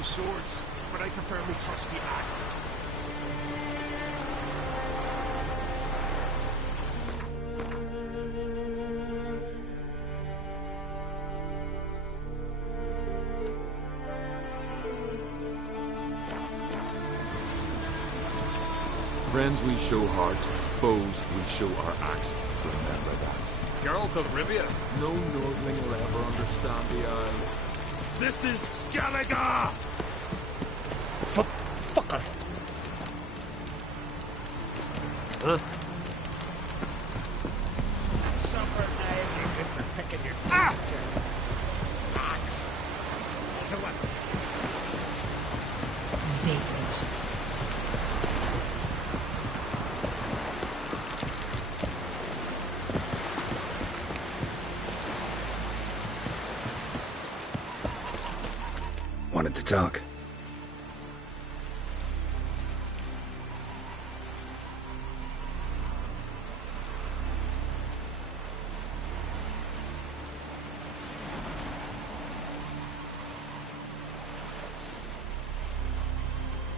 those swords, but I prefer me trusty axe. Friends we show heart, foes we show our axe. Remember that. Geralt of Rivia. No Nordling will ever understand the Isles. This is Skellige! Fucker! Huh? Suffer knives ain't good for picking your teeth. Axe. So what? Vagrant. Wanted to talk.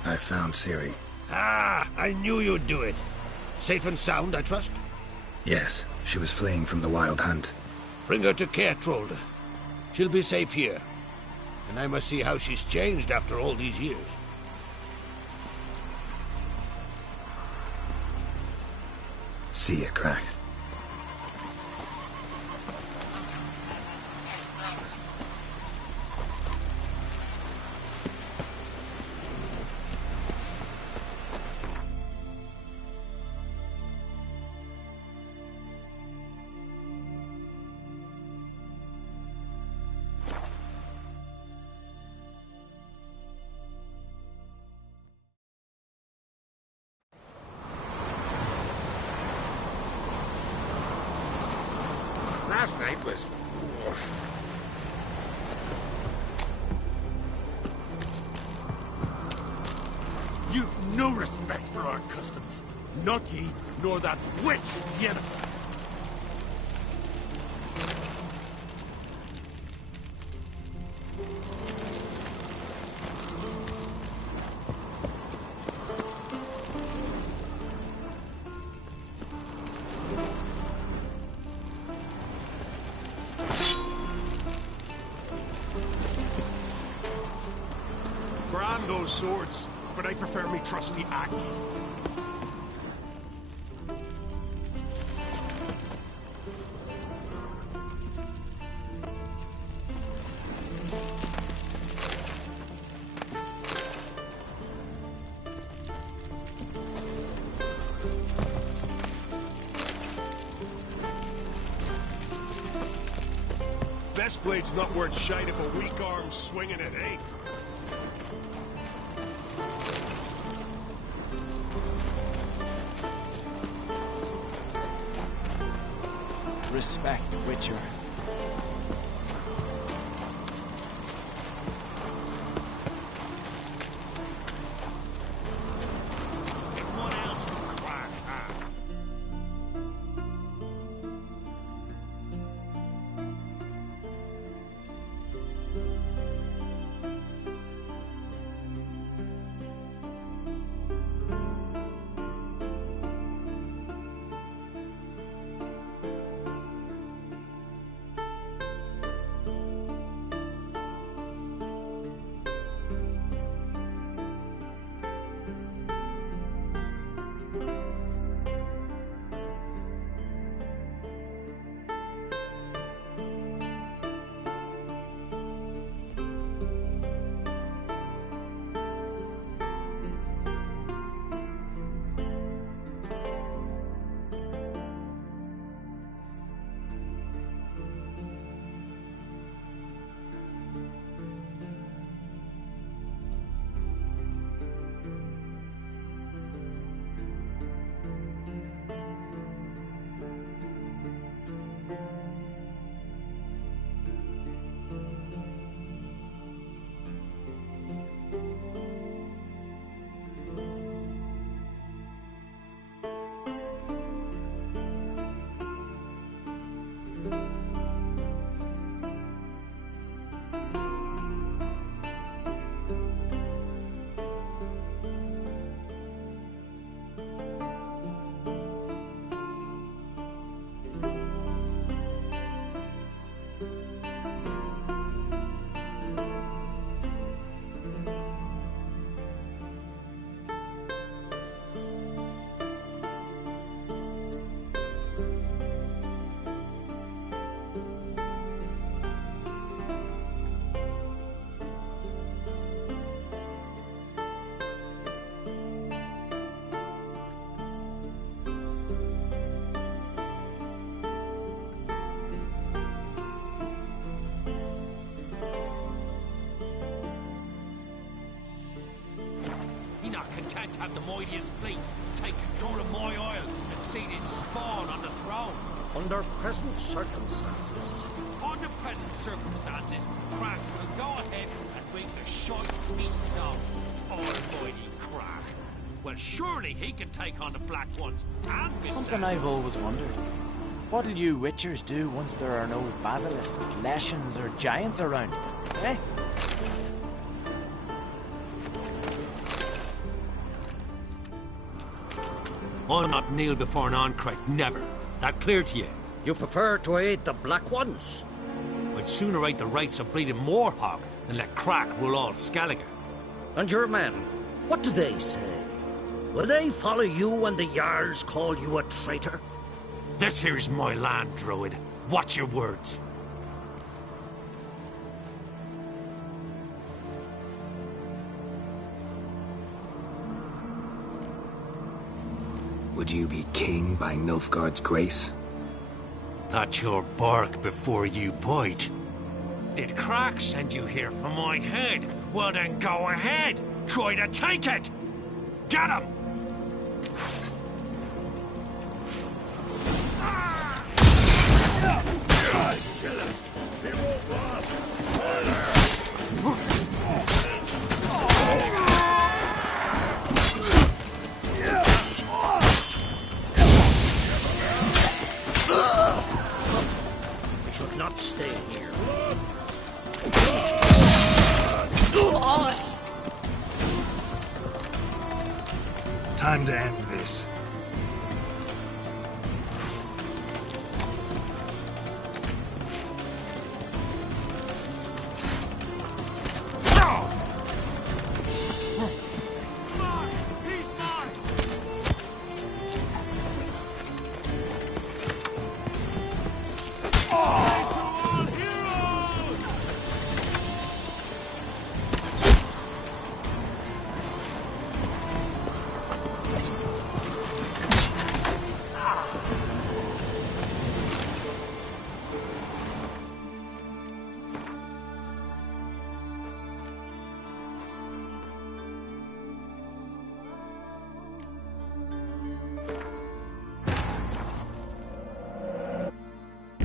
I found Ciri. Ah, I knew you'd do it. Safe and sound, I trust? Yes, she was fleeing from the Wild Hunt. Bring her to Kehrtrolde. She'll be safe here. And I must see how she's changed after all these years. See ya, Crack. Last night was... You've no respect for our customs. Not ye, nor that witch, Yennefer. Grand those swords, but I prefer me trusty axe. Best blade's not worth shite if a weak arm's swinging it, eh? Respect, Witcher. Anyone else would cry, huh? not content to have the mightiest fleet take control of my isle and see this spawn on the throne? Under present circumstances, Under present circumstances, Crack will go ahead and bring the shite his soul. Almighty Crack. Well, surely he can take on the Black Ones and Miss Something Sarah. I've always wondered. What'll you Witchers do once there are no basilisks, leshens, or giants around? Eh? I'll not kneel before an Ancrate, never. That clear to you? you prefer to aid the Black Ones? I'd sooner aid the rights of bleeding Morhawk than let Crack rule all Skellige. And your men, what do they say? Will they follow you when the Jarls call you a traitor? This here's my land, Druid. Watch your words. Would you be king by Nilfgaard's grace? That's your bark before you bite. Did Crack send you here for my head? Well then go ahead. Try to take it. Get him! We should not stay here. Time to end this.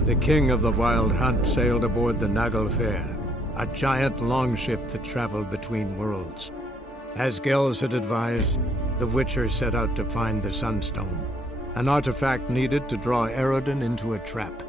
The king of the Wild Hunt sailed aboard the Naglfar, a giant longship that traveled between worlds. As Gels had advised, the Witcher set out to find the Sunstone, an artifact needed to draw Eredin into a trap.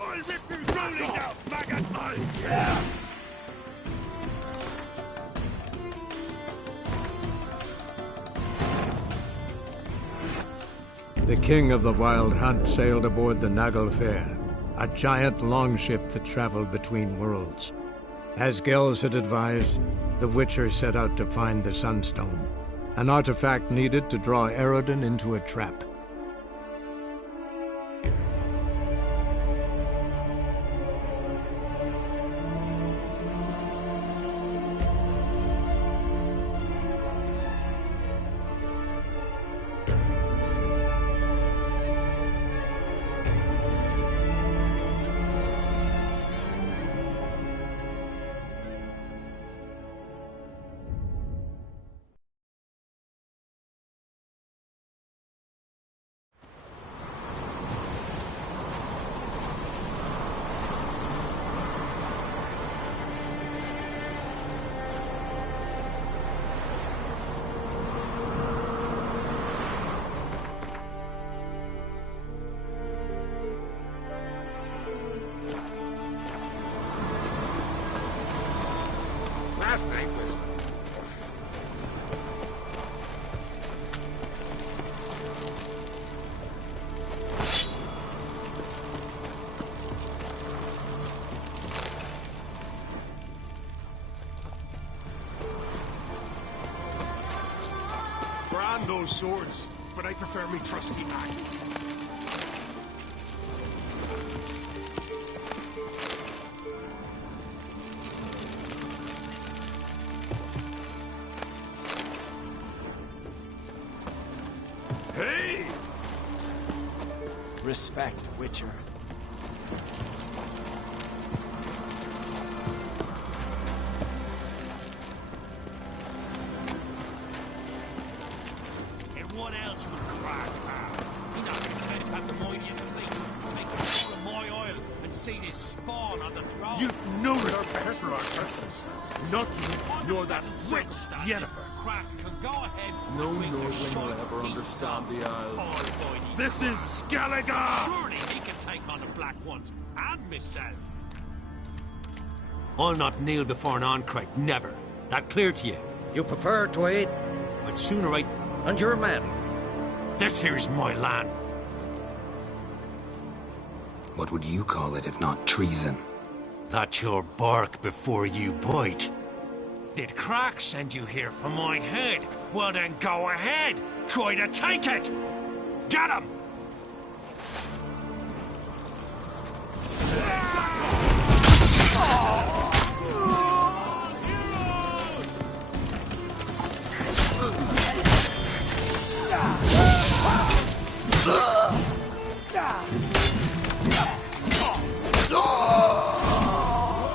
I'll rip your goalies out, maggot! Yeah! The king of the Wild Hunt sailed aboard the Naglfar, a giant longship that traveled between worlds. As Gels had advised, the Witcher set out to find the Sunstone, an artifact needed to draw Eredin into a trap. brand those swords, but I prefer me trusty axe. Hey! Respect, Witcher. And what else would crack out? He not content about the mightiest fleet, take all of my oil and see this spawn on the throne. You know it are best for our customers. Not you, nor that witch, Yennefer. Crack can go ahead. No and make a Nordling will shite ever piece understand of the Isles. Almighty This Crack. is Skellige! Surely he can take on the Black Ones and myself. I'll not kneel before an Ancrate, never. That clear to you? You prefer to aid But sooner I... and your men? This here is my land. What would you call it if not treason? That's your bark before you bite. Did Crack send you here for my head? Well then go ahead. Try to take it. Get him!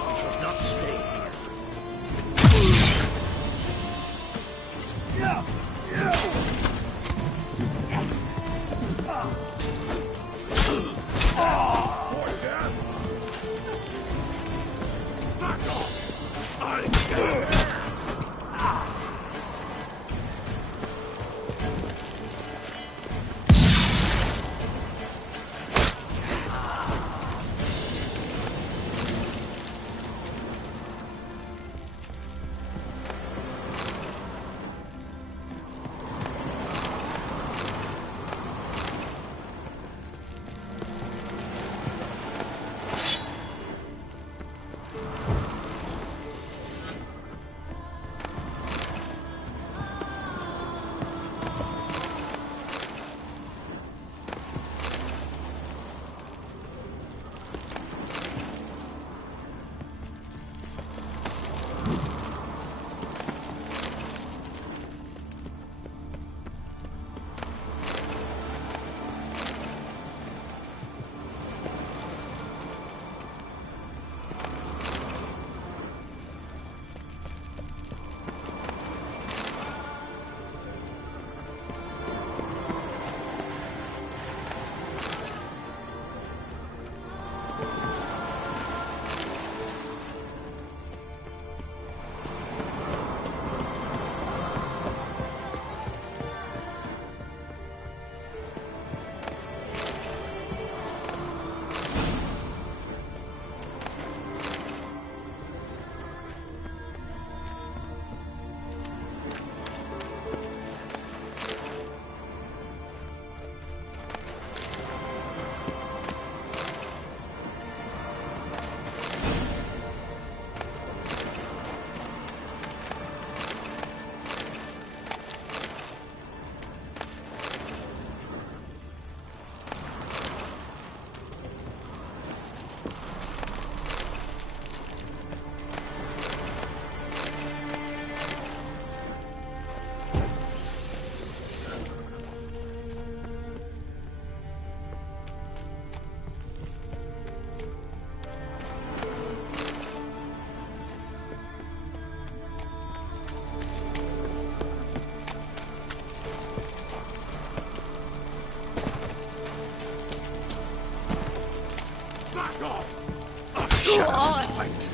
We should not stay here. Fight.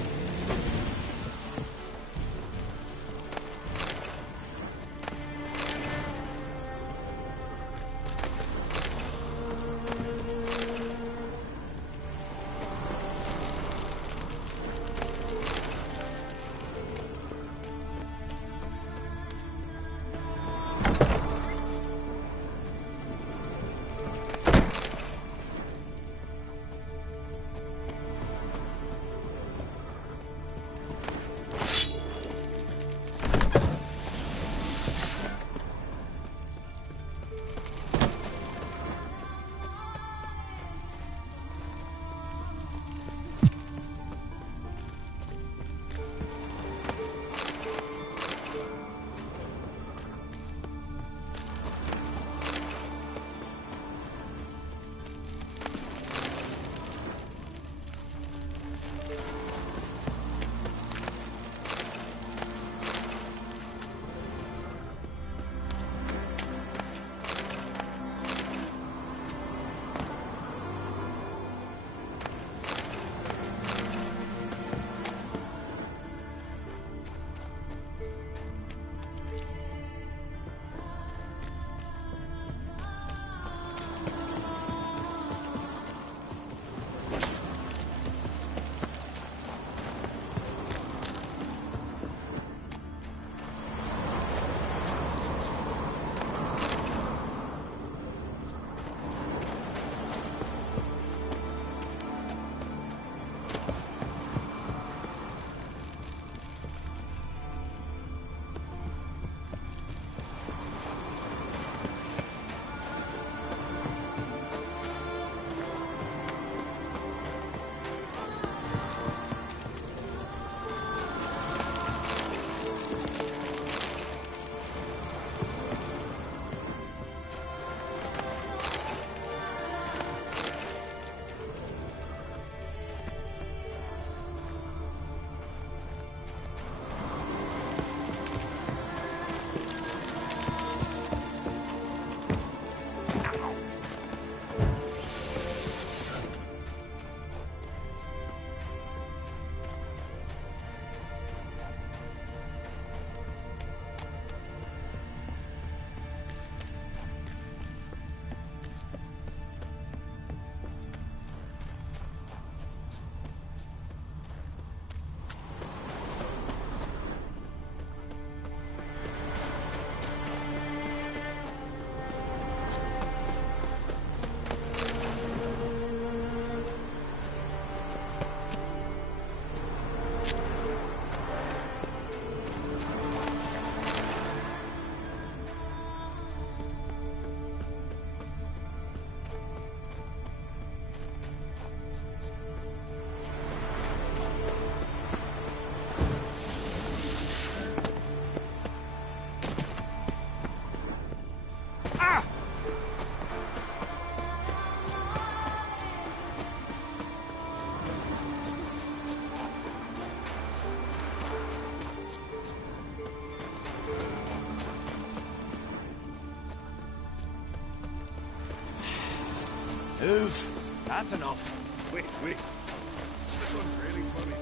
Move. That's enough. Wait. This one's really funny.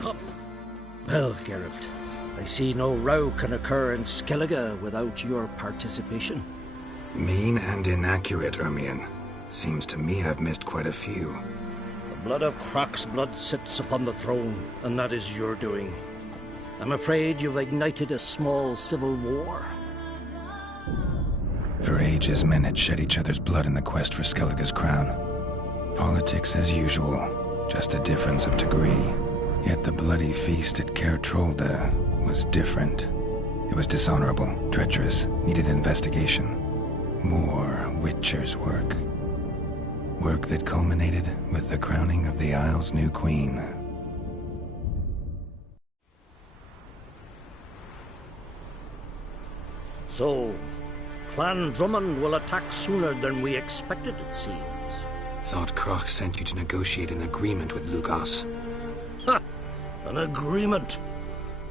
Come. Well, Geralt, I see no row can occur in Skellige without your participation. Mean and inaccurate, Ermion. Seems to me I've missed quite a few. The blood of Crach's blood sits upon the throne, and that is your doing. I'm afraid you've ignited a small civil war. For ages, men had shed each other's blood in the quest for Skellige's crown. Politics as usual, just a difference of degree. Yet the bloody feast at Caer Trolda was different. It was dishonorable, treacherous, needed investigation. More Witcher's work. Work that culminated with the crowning of the Isle's new queen. So, Clan Drummond will attack sooner than we expected, it seems. Thought Crach sent you to negotiate an agreement with Lugos. Ha! An agreement?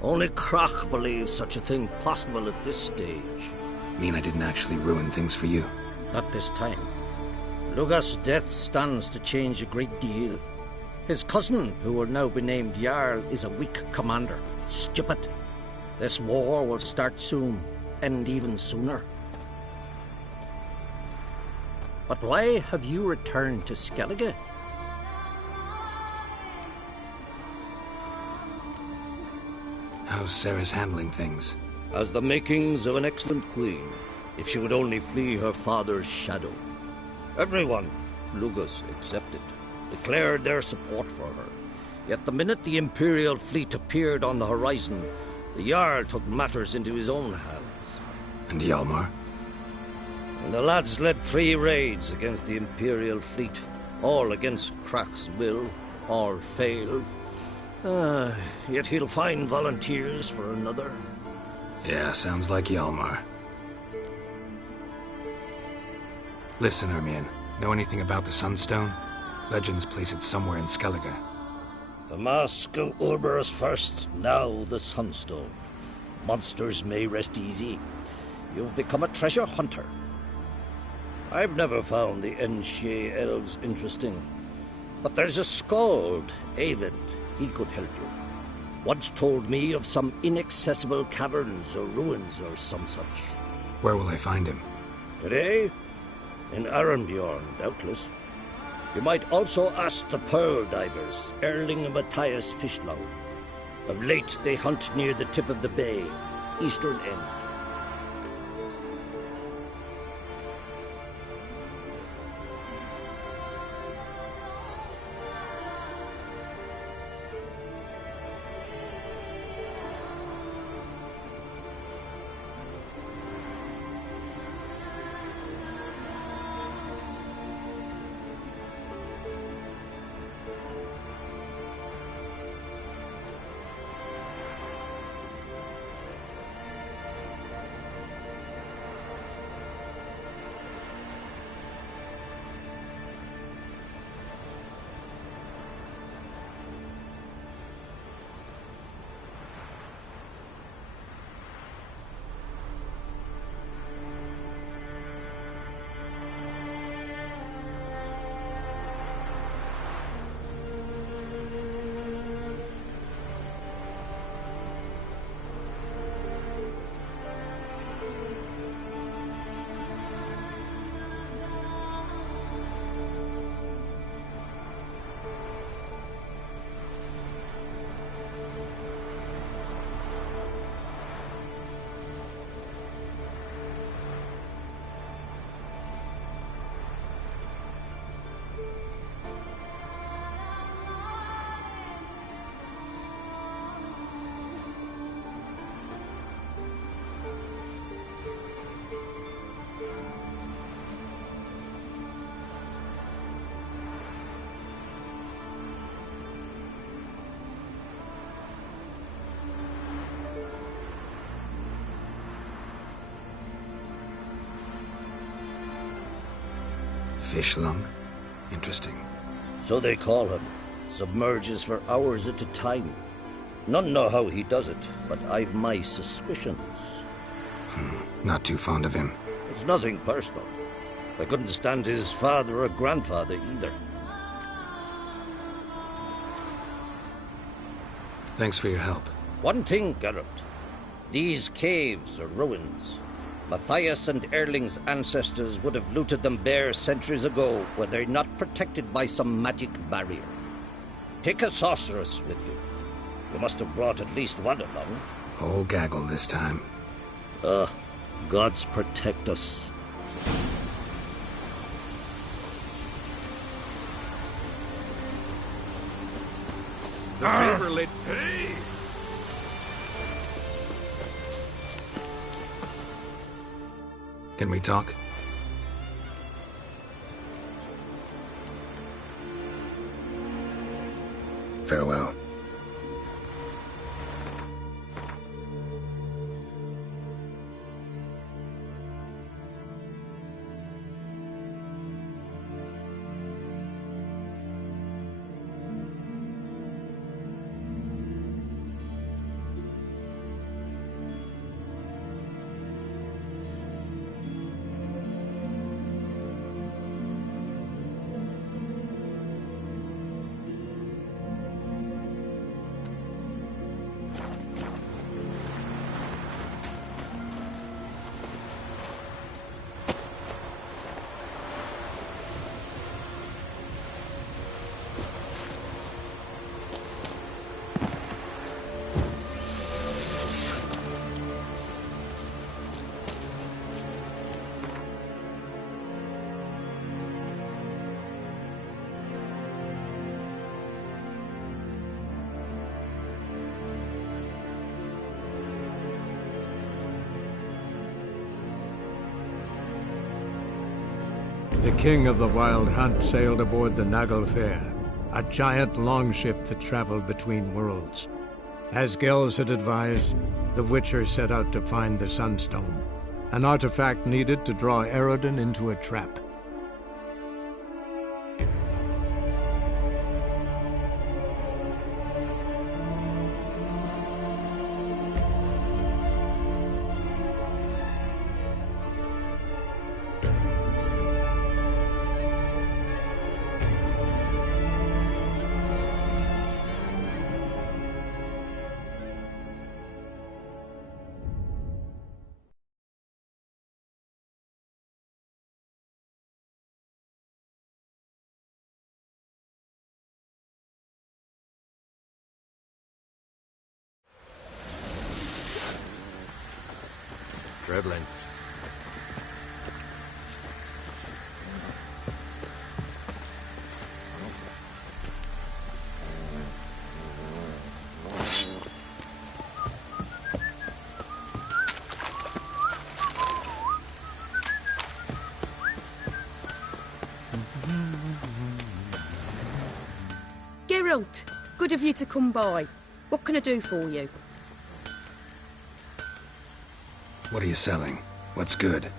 Only Crach believes such a thing possible at this stage. Mean I didn't actually ruin things for you? Not this time. Lugos' death stands to change a great deal. His cousin, who will now be named Jarl, is a weak commander. Stupid. This war will start soon, end even sooner. But why have you returned to Skellige? How's Sarah's handling things? As the makings of an excellent queen, if she would only flee her father's shadow. Everyone, Lugos excepted, declared their support for her. Yet the minute the Imperial fleet appeared on the horizon, the Jarl took matters into his own hands. And Hjalmar? And the lads led 3 raids against the Imperial fleet, all against Crach's will, all failed. Yet he'll find volunteers for another. Yeah, sounds like Hjalmar. Listen, Ermion, know anything about the Sunstone? Legends place it somewhere in Skellige. The Mask of Urberus first, now the Sunstone. Monsters may rest easy. You've become a treasure hunter. I've never found the Enshe elves interesting. But there's a skald, Avid. He could help you. Once told me of some inaccessible caverns or ruins or some such. Where will I find him? Today? In Arenbjorn, doubtless. You might also ask the Pearl Divers, Erling and Matthias Fischlau. Of late, they hunt near the tip of the bay, eastern end. Fishlung? Interesting. So they call him. Submerges for hours at a time. None know how he does it, but I've my suspicions. Not too fond of him. It's nothing personal. I couldn't stand his father or grandfather either. Thanks for your help. One thing, Geralt. These caves are ruins. Matthias and Erling's ancestors would have looted them bare centuries ago were they not protected by some magic barrier. Take a sorceress with you. You must have brought at least one along. Whole gaggle this time. Gods protect us. The favor lit. Hey! Can we talk? Farewell. The king of the Wild Hunt sailed aboard the Naglfar, a giant longship that traveled between worlds. As Gels had advised, the Witcher set out to find the Sunstone, an artifact needed to draw Eredin into a trap. Dribblin. Geralt, good of you to come by. What can I do for you? What are you selling? What's good?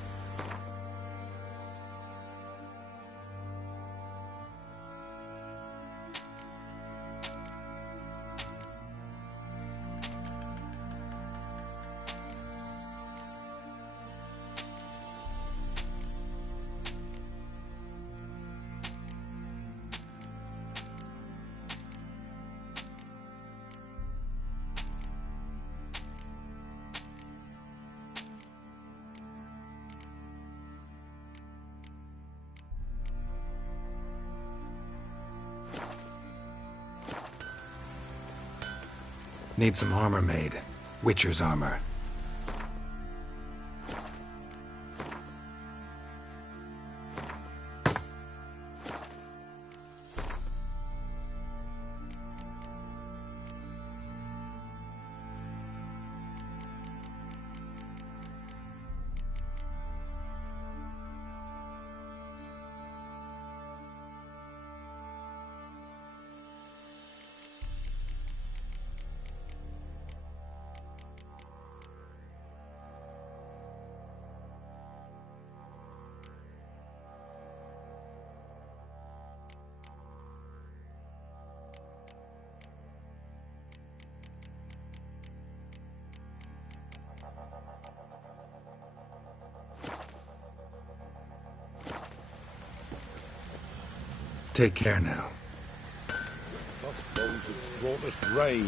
Need some armor made. Witcher's armor. Take care now. Those who brought us rain.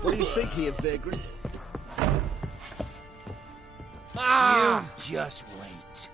What do you seek here, vagrant? You just wait.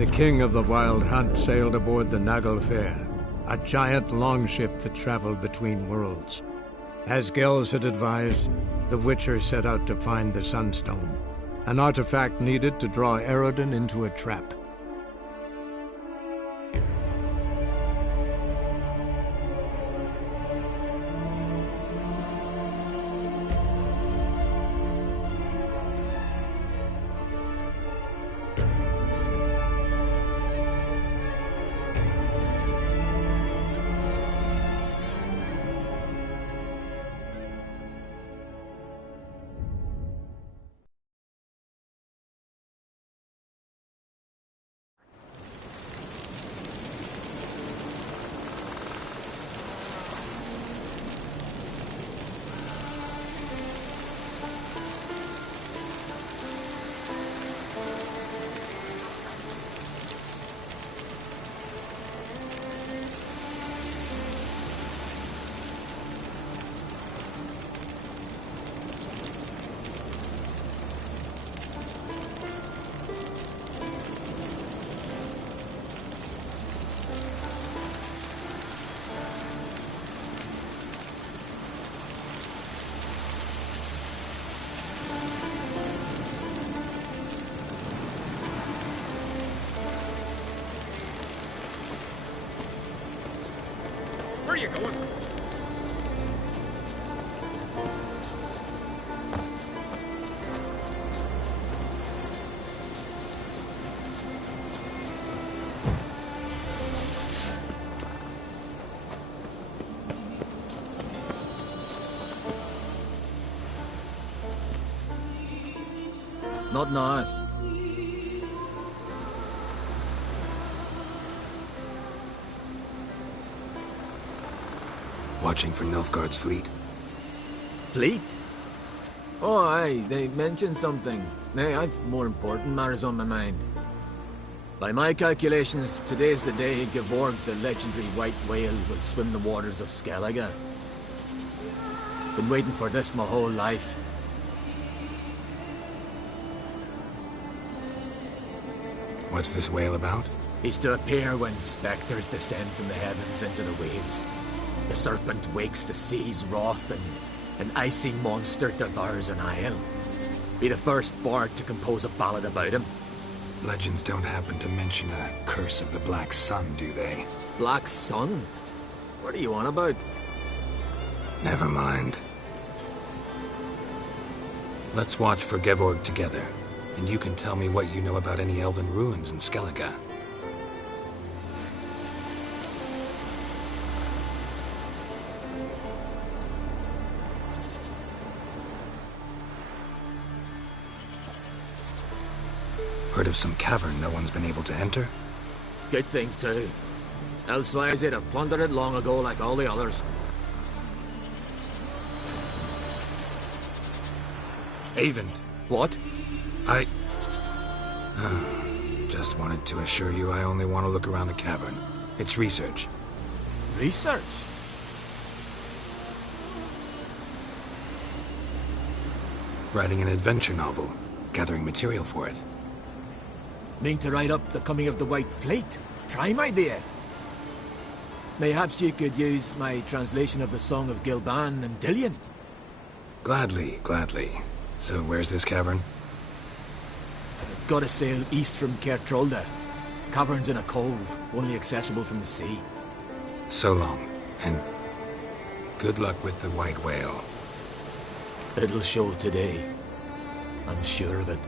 The king of the Wild Hunt sailed aboard the Naglfar, a giant longship that traveled between worlds. As Gels had advised, the Witcher set out to find the Sunstone, an artifact needed to draw Eredin into a trap. forward! Not now. Watching for Nilfgaard's fleet. Fleet? Oh, aye, they mentioned something. Nay, I've more important matters on my mind. By my calculations, today's the day Gevorg, the legendary white whale, will swim the waters of Skellige. Been waiting for this my whole life. What's this whale about? He's to appear when spectres descend from the heavens into the waves. The serpent wakes the sea's wrath, and an icy monster devours an isle. Be the first bard to compose a ballad about him. Legends don't happen to mention a curse of the Black Sun, do they? Black Sun? What are you on about? Never mind. Let's watch for Gevorg together, and you can tell me what you know about any elven ruins in Skellige. Heard of some cavern no one's been able to enter? Good thing, too. Elsewise, they'd have plundered it long ago like all the others. Avon. What? Just wanted to assure you I only want to look around the cavern. It's research. Research? Writing an adventure novel. Gathering material for it. Mean to write up the coming of the White Fleet? Prime idea. Mayhaps you could use my translation of the Song of Gilban and Dillion. Gladly, gladly. So where's this cavern? Gotta sail east from Caer Trolda. Cavern's in a cove, only accessible from the sea. So long, and good luck with the white whale. It'll show today. I'm sure of it.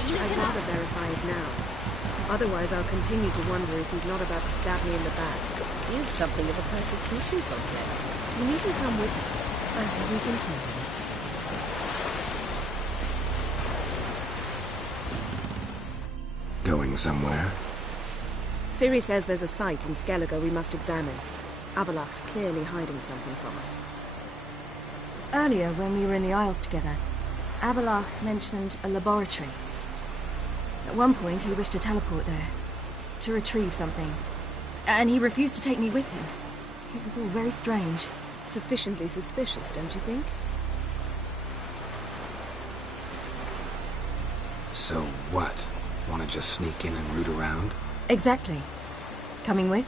I'd rather verify it now. Otherwise, I'll continue to wonder if he's not about to stab me in the back. You've something of a persecution complex. You needn't come with us. I hadn't intended it. Going somewhere? Ciri says there's a site in Skellige we must examine. Avallac'h's clearly hiding something from us. Earlier, when we were in the Isles together, Avallac'h mentioned a laboratory. At one point, he wished to teleport there, to retrieve something. And he refused to take me with him. It was all very strange. Sufficiently suspicious, don't you think? So what? Want to just sneak in and root around? Exactly. Coming with?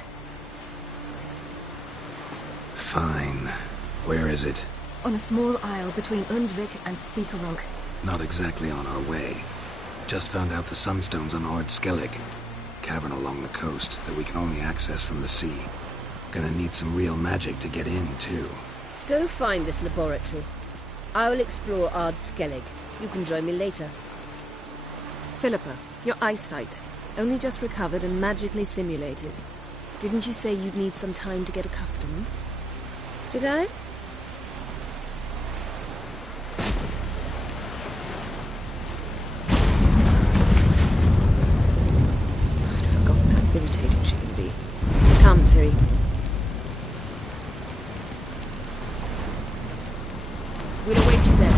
Fine. Where is it? On a small isle between Undvik and Speakerog. Not exactly on our way. Just found out the sunstones on Ard Skellig. Cavern along the coast that we can only access from the sea. Gonna need some real magic to get in, too. Go find this laboratory. I will explore Ard Skellig. You can join me later. Philippa, your eyesight. Only just recovered and magically simulated. Didn't you say you'd need some time to get accustomed? Did I? I'd forgotten how irritating she can be. Come, Ciri. We'll await you there.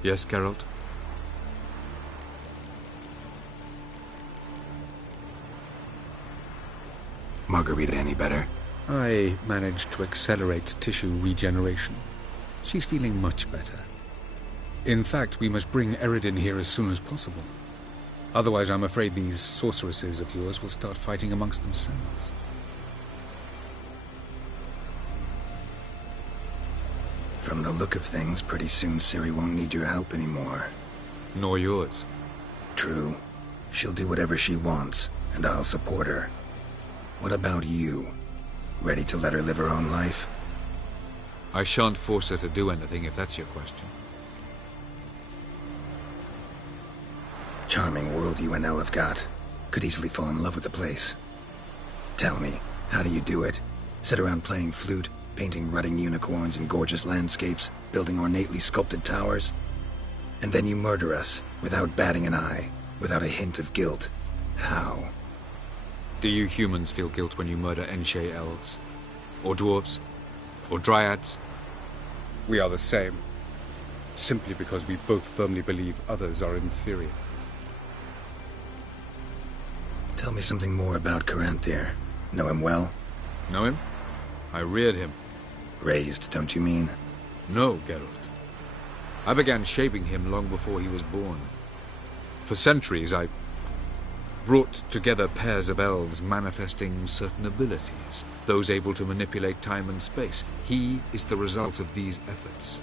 Yes, Geralt? Margarita any better? I managed to accelerate tissue regeneration. She's feeling much better. In fact, we must bring Eredin here as soon as possible. Otherwise, I'm afraid these sorceresses of yours will start fighting amongst themselves. From the look of things, pretty soon Ciri won't need your help anymore. Nor yours. True. She'll do whatever she wants, and I'll support her. What about you? Ready to let her live her own life? I shan't force her to do anything, if that's your question. Charming world you and Elle have got. Could easily fall in love with the place. Tell me, how do you do it? Sit around playing flute, painting rutting unicorns in gorgeous landscapes, building ornately sculpted towers? And then you murder us, without batting an eye, without a hint of guilt. How? Do you humans feel guilt when you murder Enshe elves? Or dwarves? Or dryads? We are the same. Simply because we both firmly believe others are inferior. Tell me something more about Caranthir. Know him well? Know him? I reared him. Raised, don't you mean? No, Geralt. I began shaping him long before he was born. For centuries, I brought together pairs of elves manifesting certain abilities, those able to manipulate time and space. He is the result of these efforts.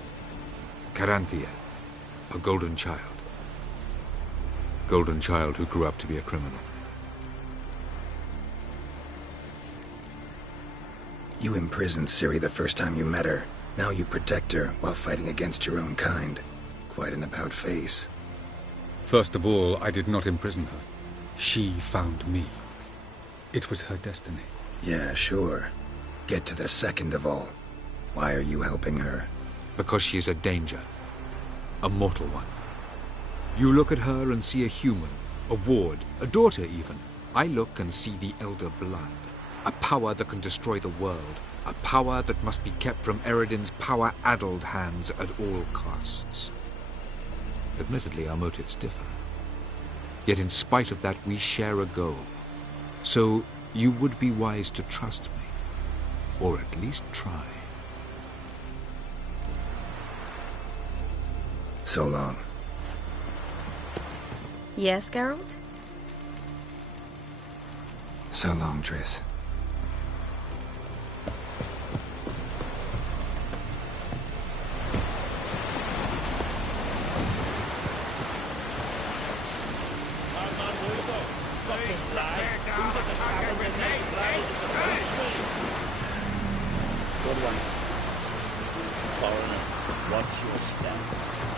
Caranthir, a golden child. Golden child who grew up to be a criminal. You imprisoned Ciri the first time you met her. Now you protect her while fighting against your own kind. Quite an about-face. First of all, I did not imprison her. She found me. It was her destiny. Yeah, sure. Get to the second of all. Why are you helping her? Because she is a danger. A mortal one. You look at her and see a human, a ward, a daughter even. I look and see the Elder Blood. A power that can destroy the world. A power that must be kept from Eredin's power-addled hands at all costs. Admittedly, our motives differ. Yet in spite of that, we share a goal. So, you would be wise to trust me. Or at least try. So long. Yes, Geralt? So long, Triss. Good one. Foreigner, watch your step.